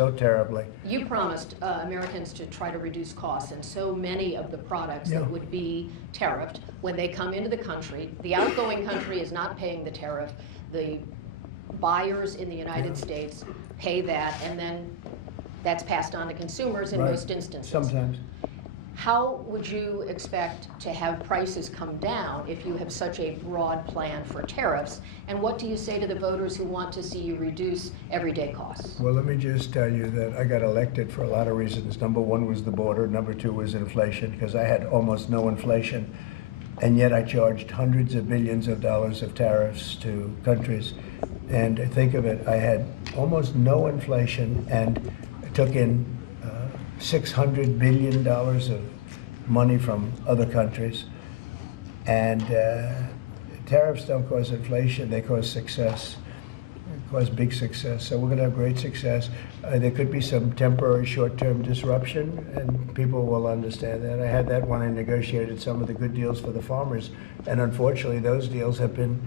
so terribly. You promised Americans to try to reduce costs, and so many of the products Yeah. that would be tariffed, when they come into the country, the outgoing country is not paying the tariff. The buyers in the United States pay that, and then that's passed on to consumers in Right. most instances. Sometimes. How would you expect to have prices come down if you have such a broad plan for tariffs? And what do you say to the voters who want to see you reduce everyday costs? Well, let me just tell you that I got elected for a lot of reasons. Number one was the border. Number two was inflation, because I had almost no inflation. And yet I charged hundreds of billions of dollars of tariffs to countries. And think of it, I had almost no inflation and took in $600 billion of money from other countries. And tariffs don't cause inflation, they cause success. They cause big success. So we're going to have great success. There could be some temporary short-term disruption, and people will understand that. I had that when I negotiated some of the good deals for the farmers. And unfortunately, those deals have been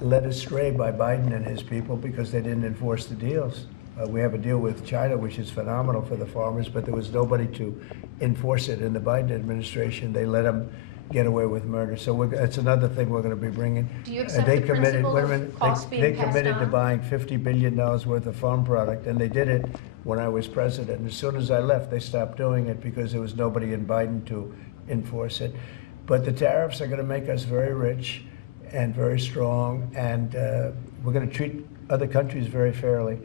led astray by Biden and his people because they didn't enforce the deals. We have a deal with China, which is phenomenal for the farmers, but there was nobody to enforce it in the Biden administration. They let them get away with murder. So it's another thing we're going to be bringing. Do you accept the principle of costs being They passed committed to on? buying $50 billion worth of farm product, and they did it when I was president. And as soon as I left, they stopped doing it because there was nobody in Biden to enforce it. But the tariffs are going to make us very rich and very strong, and we're going to treat other countries very fairly.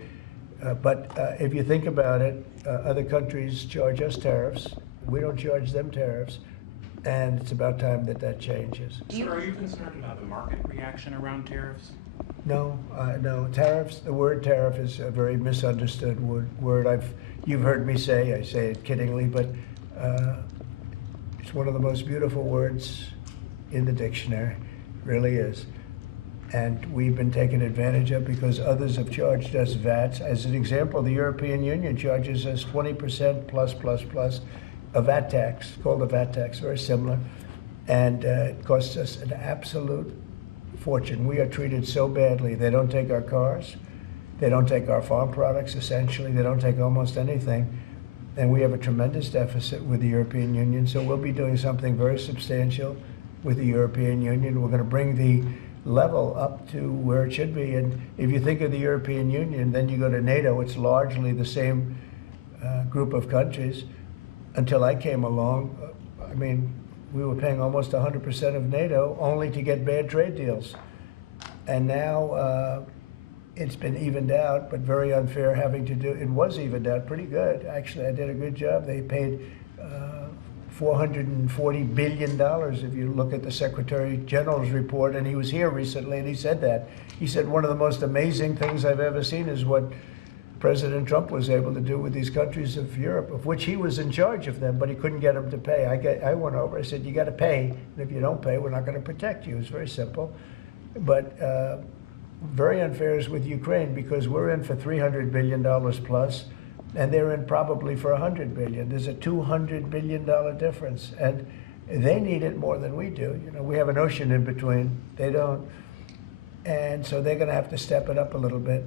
But if you think about it, other countries charge us tariffs. We don't charge them tariffs. And it's about time that that changes. Sir, are you concerned about the market reaction around tariffs? No, no. Tariffs, the word tariff is a very misunderstood word. You've heard me say, I say it kiddingly, but it's one of the most beautiful words in the dictionary. It really is. And we've been taken advantage of because others have charged us VATs. As an example, the European Union charges us 20% plus a VAT tax, called a VAT tax, very similar. And it costs us an absolute fortune. We are treated so badly. They don't take our cars. They don't take our farm products, essentially. They don't take almost anything. And we have a tremendous deficit with the European Union. So we'll be doing something very substantial with the European Union. We're going to bring the level up to where it should be. And if you think of the European Union, then you go to NATO, it's largely the same group of countries. Until I came along, I mean, we were paying almost 100% of NATO only to get bad trade deals. And now it's been evened out, but very unfair having to do, it was evened out pretty good. Actually, I did a good job. They paid $440 billion if you look at the Secretary General's report, and he was here recently and he said that. He said one of the most amazing things I've ever seen is what President Trump was able to do with these countries of Europe, of which he was in charge of them, but he couldn't get them to pay. I went over, I said, you got to pay, and if you don't pay, we're not going to protect you. It's very simple. But very unfair is with Ukraine because we're in for $300 billion plus, and they're in probably for $100 billion. There's a $200 billion difference, and they need it more than we do. You know, we have an ocean in between. They don't. And so they're going to have to step it up a little bit.